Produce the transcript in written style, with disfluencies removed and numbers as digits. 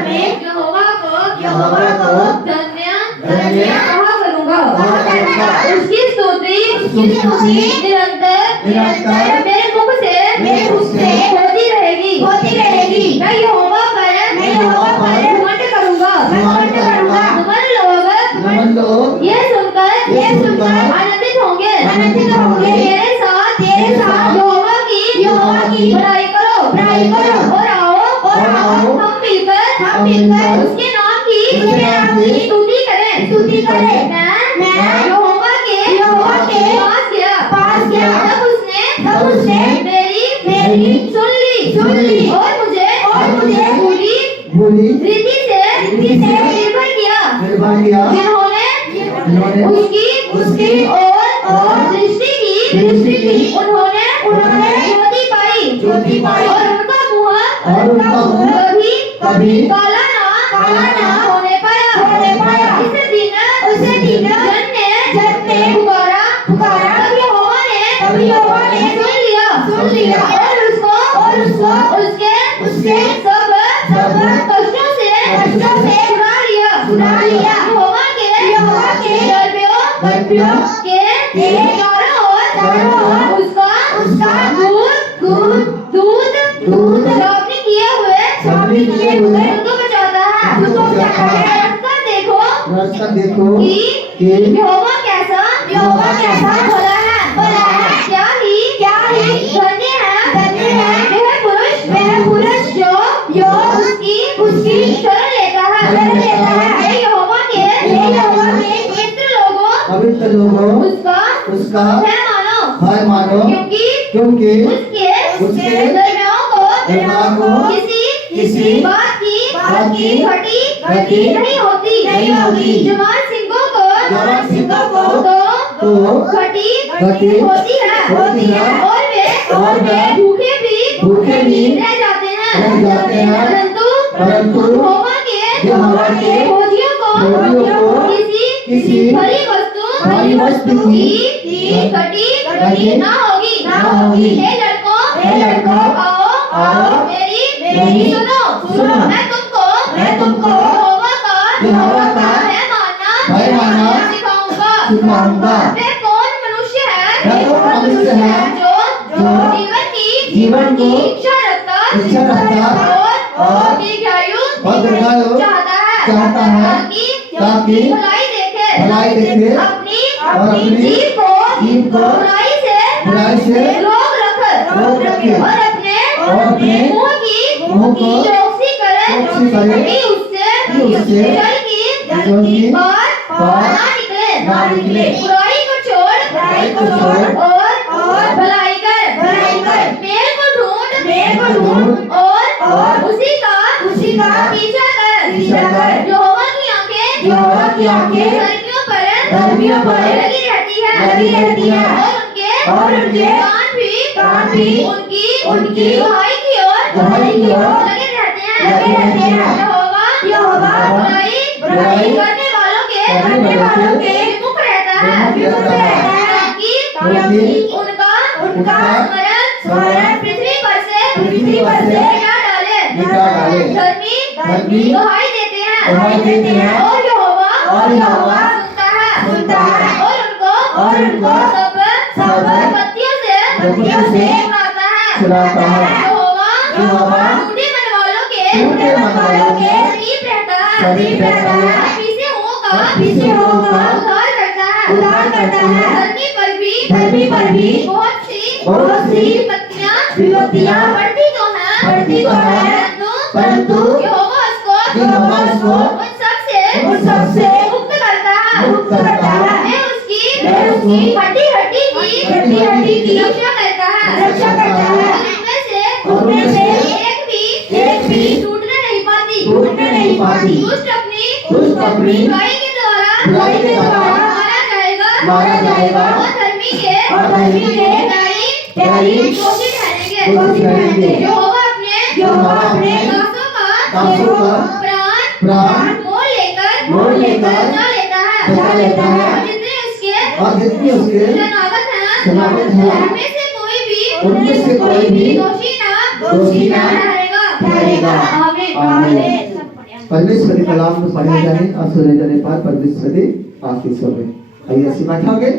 में यहोवा को धन्य कहा करूँगा। उसकी स्तुति निरंतर मेरे मुख से होती रहेगी। मैं यहोवा पर घमंड करूँगा। तुम लोग ये सुनकर आनंदित होंगे। तेरे साथ यहोवा की बड़ाई करो और आओ हम मिलकर उसके नाम की स्तुति करें। मैं यहोवा के पास गया। तब उसने मेरी सुन ली और मुझे भूली रीति से निर्भर किया। जिन्होंने उसकी और दृष्टि की उन्होंने ज्योति पाई और उनका मुंह कभी काला ना होने पाया। उसे दिन जन ने पुकारा। तब यहोवा ने सुन लिया और उसके सब कष्टों से छुड़ा लिया। यहोवा के दरबियों के चारों ओर उसका दूत अपने किए हुए उनको बचाता है। रास्ता देखो कि यहोवा कैसा भला है। क्या ही धन्य है वह पुरुष जो उसकी शरण लेता है। यहोवा के पवित्र लोगों उसका भय मानो क्योंकि उसके दरमियान को किसी बात की घटी नहीं होती। जवान सिंहों को तो घटी होती है और वे भूखे भी रह जाते हैं। परंतु यहोवा के खोजियों को किसी भली वस्तु की घटी ना होगी। हे लड़कों आओ मेरी सुनो। मैं तुमको यहोवा का भय मानना सिखाऊंगा। वे कौन मनुष्य है जो जीवन की इच्छा रखता और दीर्घायु चाहता है ताकि भलाई देखे अपनी जीभ को बुराई से रोक रखे और अपने मुंह की चौकसी करे उससे जल की बात ना निकले। बुराई को छोड़ और भलाई कर। मेल को ढूंढ और उसी का पीछा कर। यहोवा की आंखें धर्मियों पर लगी रहती है और उनके कान भी उनकी दुहाई की ओर लगे रहते हैं। यहोवा बुराई करने वालों के विमुख रहता है ताकि उनका स्मरण पृथ्वी पर से मिटा डाले। धर्मी दुहाई देते हैं और यहोवा सुनता है और उनको सब पत्तियों से छुड़ाता है। यहोवा टूटे मन वालों के समीप रहता है। पीछे होगा उद्धार करता है। धरती पर भी बहुत सी विपत्तियां पड़ती तो है परंतु यहोवा उसको उन सबसे मुक्त करता है। मैं उसकी हड्डी की रक्षा करता है। उनमें से एक भी टूटने नहीं पाती। दुष्ट अपनी बुराई के द्वारा मारा जाएगा और धर्मी के प्यारी दोषी ठहरेंगे। यहोवा अपने दासों का प्राण मोल लेकर बचा लेता है। और जितने उसके शनागत हैं उनमें से कोई भी दोषी ना ठहरेगा। आमीन। परमेश्वर के कलाम को पढ़े जाने और सुने जाने पर परमेश्वर की आशीष होवे। आइए ऐसी बैठोगे।